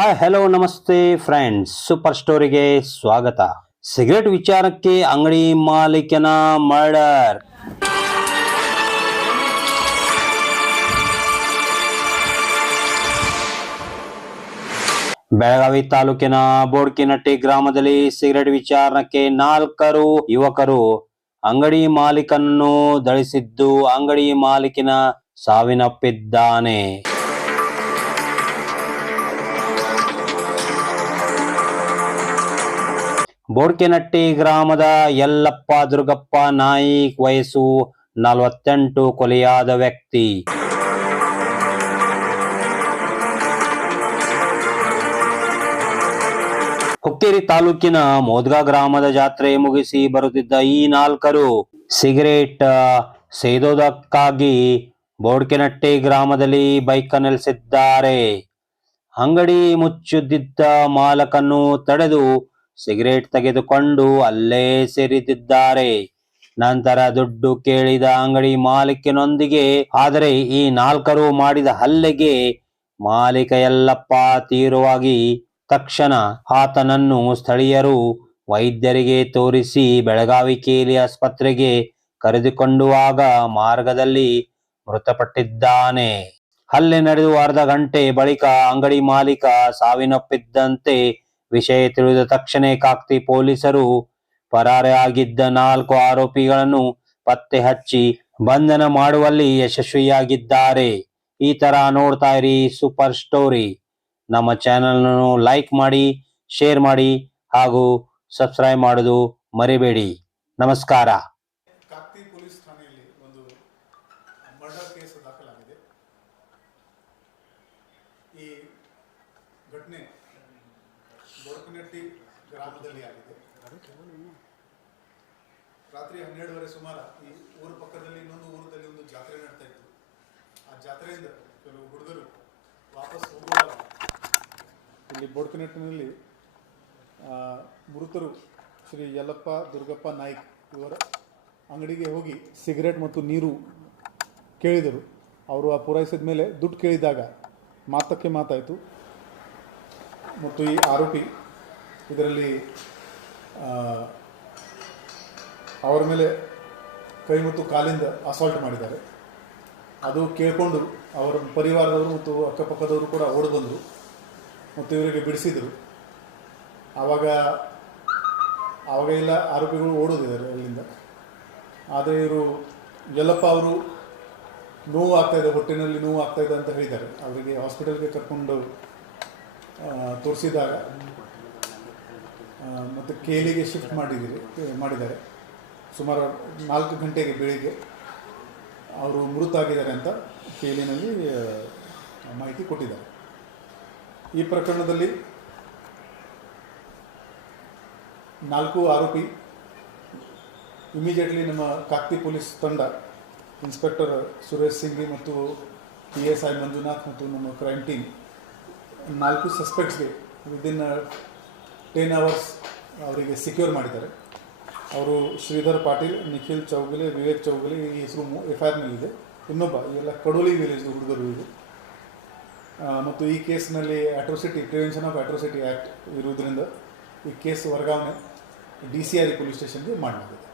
Hi hello ನಮಸ್ತೆ friends, super ಸ್ಟೋರಿಗೆ ಸ್ವಾಗತ. Cigarette ವಿಚಾರಕ್ಕೆ ಅಂಗಡಿ ಮಾಲೀಕನ ಮರ್ಡರ್. ಬೆಳಗಾವಿ ತಾಲೂಕಿನ ಬೋಡ್ಕಿನಟ್ಟಿ ಗ್ರಾಮದಲ್ಲಿ ಸಿಗರೆಟ್ ವಿಚಾರಕ್ಕೆ 4 ಯುವಕರು ಅಂಗಡಿ ಮಾಲೀಕನನ್ನು ಧಳಿಸಿದ್ದು ಅಂಗಡಿ ಮಾಲೀಕನ ಸಾವಿನಪ್ಪಿದ್ದಾನೆ. ಬೋಡ್ಕಿನಟ್ಟಿ ಗ್ರಾಮದ ಯಲ್ಲಪ್ಪ ದುರ್ಗಪ್ಪ ನಾಯಿಕ್ ವಯಸ್ಸು 48 ಕೊಲೆಯಾದ ವ್ಯಕ್ತಿ. ಹುಕ್ಕೇರಿ ತಾಲೂಕಿನ ಮೋದ್ಗಾ ಗ್ರಾಮದ ಜಾತ್ರೆ ಮುಗಿಸಿ ಬರುತ್ತಿದ್ದ ಈ 4 ಸಿಗರೇಟ್ ಸೇದೋದಕ್ಕಾಗಿ ಬೋಡ್ಕಿನಟ್ಟಿ ಗ್ರಾಮದಲ್ಲಿ ಬೈಕ್ ನಿಲ್ಲಿಸಿದ್ದಾರೆ. ಅಂಗಡಿ ಮುಚ್ಚುತ್ತಿದ್ದ ಮಾಲಕನ್ನು ತಡೆದು ಸಿಗರೇಟ್ ತೆಗೆದುಕೊಂಡು ಅಲ್ಲೇ ಸೇರಿದ್ದಾರೆ. ನಂತರ ದುಡ್ಡು ಕೇಳಿದ ಅಂಗಡಿ ಮಾಲೀಕನೊಂದಿಗೆ. ಆದರೆ ಈ 4 ಮಾಡಿದ ಹಲ್ಲೆಗೆ ಮಾಲೀಕ ಯಲ್ಲಪ್ಪ ತೀವ್ರವಾಗಿ ತಕ್ಷಣ ಆತನನ್ನು ಸ್ಥಳೀಯರು ವೈದ್ಯರಿಗೆ ತೋರಿಸಿ ಬೆಳಗಾವಿ ಕೇಲಿ ಆಸ್ಪತ್ರೆಗೆ ಕರೆದುಕೊಂಡುವಾಗ ಮಾರ್ಗದಲ್ಲಿ ಮೃತಪಟ್ಟಿದ್ದಾನೆ. ಹಲ್ಲೆ ನಡೆದು ಅರ್ಧ ಗಂಟೆ ಬಳಿಕ ಅಂಗಡಿ ಮಾಲೀಕ ಸಾವಿನಪ್ಪಿದ್ದಂತೆ ವಿಷಯ ತಿಳಿದ ತಕ್ಷಣ ಕಾಕ್ತಿ ಪೊಲೀಸರು ಪರಾರಿಯಾಗಿದ್ದ 4 ಆರೋಪಿಗಳನ್ನು ಪತ್ತೆ ಹಚ್ಚಿ ಬಂಧನ ಮಾಡುವಲ್ಲಿ ಯಶಸ್ವಿಯಾಗಿದ್ದಾರೆ. ಈ ತರ ನೋಡ್ತಾ ಇರಿ ಸೂಪರ್ ಸ್ಟೋರಿ. ನಮ್ಮ ಚಾನೆಲ್ ಅನ್ನು ಲೈಕ್ ಮಾಡಿ, ಶೇರ್ ಮಾಡಿ ಹಾಗೂ ಸಬ್ಸ್ಕ್ರೈಬ್ ಮಾಡೋದು ಮರಿಬೇಡಿ. ನಮಸ್ಕಾರ. ಕಾಕ್ತಿ ಪೊಲೀಸ್ ಠಾಣೆಯಲ್ಲಿ ಒಂದು ಮರ್ಡರ್ ಕೇಸ್ ದಾಖಲಾಗಿದೆ. ಈ ಘಟನೆ ಬೋಡ್ಕಿನಟ್ಟಿ ಗ್ರಾಮದಲ್ಲಿ ಆಗಿದೆ. ರಾತ್ರಿ 12:30 ಸುಮಾರು ಈ ಊರ ಪಕ್ಕದಲ್ಲಿ ಇನ್ನೊಂದು ಊರದಲ್ಲಿ ಒಂದು ಜಾತ್ರೆ ನಡ್ತಾ ಇತ್ತು. ಆ ಜಾತ್ರೆಯಿಂದ ಕೆಲವು ಹುಡುಗರು ವಾಪಸ್ ಹೋಗುವಾಗ ಇಲ್ಲಿ ಬೋಡ್ಕಿನಟ್ಟಿನಲ್ಲಿ ಮೃತರು ಶ್ರೀ ಯಲ್ಲಪ್ಪ ದುರ್ಗಪ್ಪ ನಾಯ್ಕ್ ಇವರ ಅಂಗಡಿಗೆ ಹೋಗಿ ಸಿಗರೇಟ್ ಮತ್ತು ನೀರು ಕೇಳಿದರು. ಅವರು ಆ ಪೂರೈಸಿದ ಮೇಲೆ ದುಡ್ಡು ಕೇಳಿದಾಗ ಮಾತಕ್ಕೆ ಮಾತಾಯಿತು ಮತ್ತು ಈ ಆರೋಪಿ ಇದರಲ್ಲಿ ಅವರ ಮೇಲೆ ಕೈ ಮತ್ತು ಕಾಲಿಂದ ಅಸಾಲ್ಟ್ ಮಾಡಿದ್ದಾರೆ. ಅದು ಕೇಳಿಕೊಂಡು ಅವರ ಪರಿವಾರದವರು ಮತ್ತು ಅಕ್ಕಪಕ್ಕದವರು ಕೂಡ ಓಡಿ ಬಂದರು ಮತ್ತು ಇವರಿಗೆ ಬಿಡಿಸಿದರು. ಆವಾಗ ಎಲ್ಲ ಆರೋಪಿಗಳು ಓಡೋದಿದ್ದಾರೆ ಅಲ್ಲಿಂದ. ಆದರೆ ಇವರು ಯಲ್ಲಪ್ಪ ಅವರು ನೋವು ಆಗ್ತಾಯಿದೆ, ಹೊಟ್ಟೆನಲ್ಲಿ ನೋವು ಆಗ್ತಾಯಿದೆ ಅಂತ ಹೇಳಿದ್ದಾರೆ. ಅವರಿಗೆ ಹಾಸ್ಪಿಟಲ್ಗೆ ಕರ್ಕೊಂಡು ತೋರಿಸಿದಾಗ ಮತ್ತು ಕೇಲಿಗೆ ಶಿಫ್ಟ್ ಮಾಡಿದ್ದಾರೆ. ಸುಮಾರು 4 ಗಂಟೆಗೆ ಬೆಳಿಗ್ಗೆ ಅವರು ಮೃತ ಆಗಿದ್ದಾರೆ ಅಂತ ಕೇಲಿನಲ್ಲಿ ಮಾಹಿತಿ ಕೊಟ್ಟಿದ್ದಾರೆ. ಈ ಪ್ರಕರಣದಲ್ಲಿ 4 ಆರೋಪಿ ಇಮಿಡಿಯೇಟ್ಲಿ ನಮ್ಮ ಕಾಕ್ತಿ ಪೊಲೀಸ್ ತಂಡ ಇನ್ಸ್ಪೆಕ್ಟರ್ ಸುರೇಶ್ ಸಿಂಗಿ ಮತ್ತು PSI ಮಂಜುನಾಥ್ ಮತ್ತು ನಮ್ಮ ಕ್ರೈಮ್ ಟೀಮ್ 4 ಸಸ್ಪೆಕ್ಟ್ಸ್ಗೆ ವಿದಿನ್ 10 hours ಅವರಿಗೆ ಸೆಕ್ಯೂರ್ ಮಾಡಿದ್ದಾರೆ. ಅವರು ಶ್ರೀಧರ್ ಪಾಟೀಲ್, ನಿಖಿಲ್ ಚೌಗಲೆ, ವಿವೇಕ್ ಚೌಗಲೆ, ಈ ಹೆಸರು FIRನಲ್ಲಿದೆ. ಇನ್ನೊಬ್ಬ ಎಲ್ಲ ಕಡೋಲಿ ವಿಲೇಜ್ ಹುಡುಗರು ಇವರು. ಮತ್ತು ಈ ಕೇಸ್ನಲ್ಲಿ ಪ್ರಿವೆನ್ಷನ್ ಆಫ್ ಅಟ್ರೋಸಿಟಿ ಆ್ಯಕ್ಟ್ ಇರುವುದರಿಂದ ಈ ಕೇಸ್ ವರ್ಗಾವಣೆ DCRE ಪೊಲೀಸ್ ಸ್ಟೇಷನ್ಗೆ ಮಾಡಲಾಗಿದೆ.